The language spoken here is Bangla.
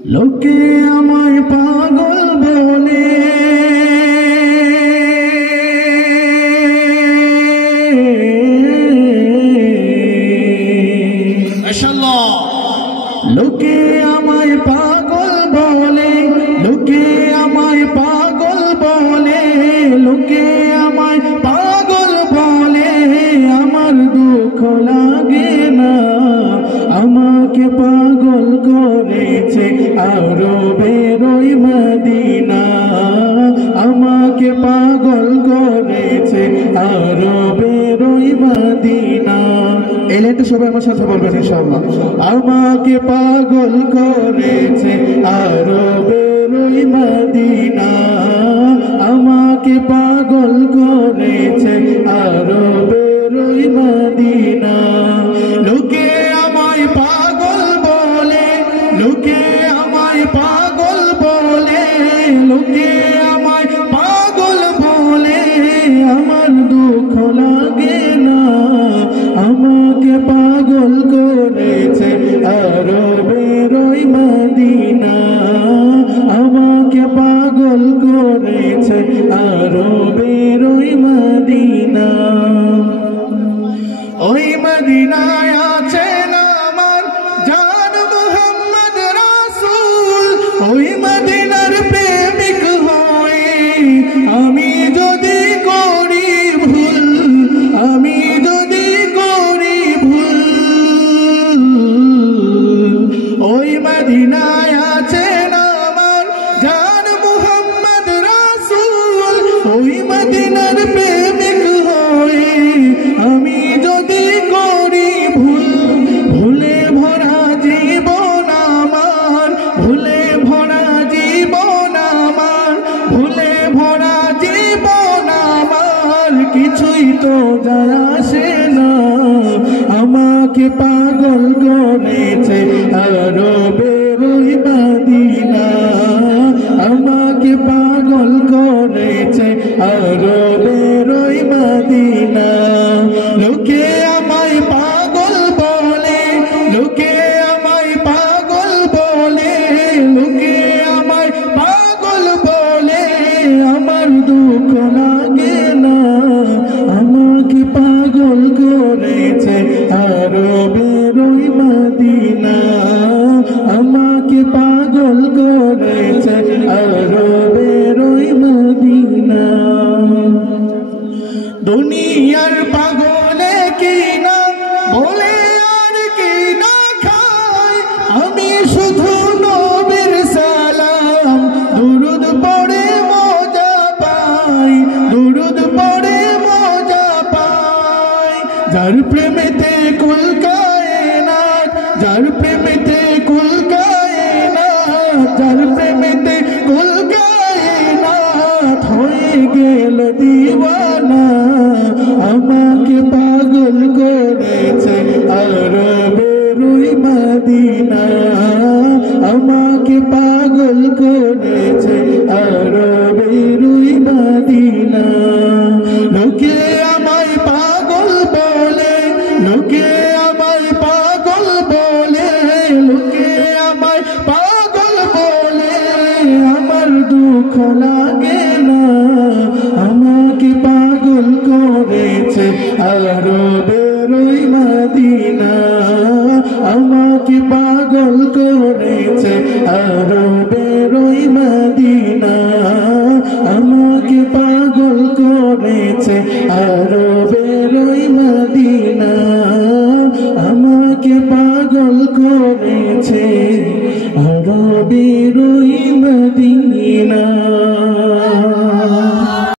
লোকে আমায় পাগল বলে, মাশাআল্লাহ। লোকে আমায় পাগল বলে, লোকে আমায় পাগল বলে, লোকে আমায় পাগল বলে, আমার দুঃখ লাগে না। আমাকে পাগল করেছে আরবের ওই মদিনা, আমাকে পাগল করেছে আরবের ওই মদিনা। এই লাইনটা সবাই আমার সাথে বলবেন ইনশাআল্লাহ। আমাকে পাগল করেছে আরবের ওই মদিনা, আমাকে পাগল করেছে আরবের ওই মদিনা। লোকে আমায় পাগল বলে, লোকে আমায় পাগল বলে, লোকে আমায় পাগল বলে, আমার দুঃখ লাগে না। আমাকে পাগল করেছে আরবের ওই মদিনা, আমাকে পাগল করেছে আরবের ওই মদিনা। ওই মদিনায় আছেন আমার জান মুহাম্মদ রাসূল, ওই মদিনার প্রেমিক হয়ে আমি যদি করি ভুল, আমি যদি করি ভুল, ওই মদিনায় আছেন আমার জান মুহাম্মদ রাসূল, ওই মদিনার প্রেমিক হয়ে আমি যদি করি ভুল, ভুলে ভরা জীবন আমার, ভুলে ভরা জীবন আমার, ভুলে ভরা জীবন আমার, কিছুই তো যায় আসে না। আমাকে পাগল করেছে আরবের ওই মদিনা, আমাকে পাগল করেছে আরবের ওই মদিনা। লোকে আমায় পাগল বলে, লোকে আমায় পাগল বলে, লোকে আমায় পাগল বলে, আমার দুঃখ লাগে না। আমাকে পাগল করেছে আরবের ওই মদিনা, আমাকে পাগল করেছে আরবের ওই মদিনা। দুনিয়ার পাগলে কি না বলে আর কি না খায়, আমি শুধু নবীর সালাম দুরুদ পড়ে মজা পাই, দুরুদ পড়ে মজা পাই। যার প্রেমেতে কুল কায়নাত, যার প্রেমেতে কুল কায়নাত, যার প্রেমেতে কুল কায়নাত হয়ে গেল দিওয়ানা। আমাকে পাগল করেছে আরবের ওই মদিনা, আমাকে পাগল করেছে আরবের ওই মদিনা। লোকে আমায় পাগল বলে, লোকে আমায় পাগল বলে, লোকে আমায় পাগল বলে, আমার দুঃখ লাগে না। আমাকে পাগল করেছে আরবের ওই মদিনা, আমাকে পাগল করেছে আরবের ওই মদিনা, আমাকে পাগল করেছে আরবের ওই মদিনা, আমাকে পাগল করেছে আরবের ওই মদিনা।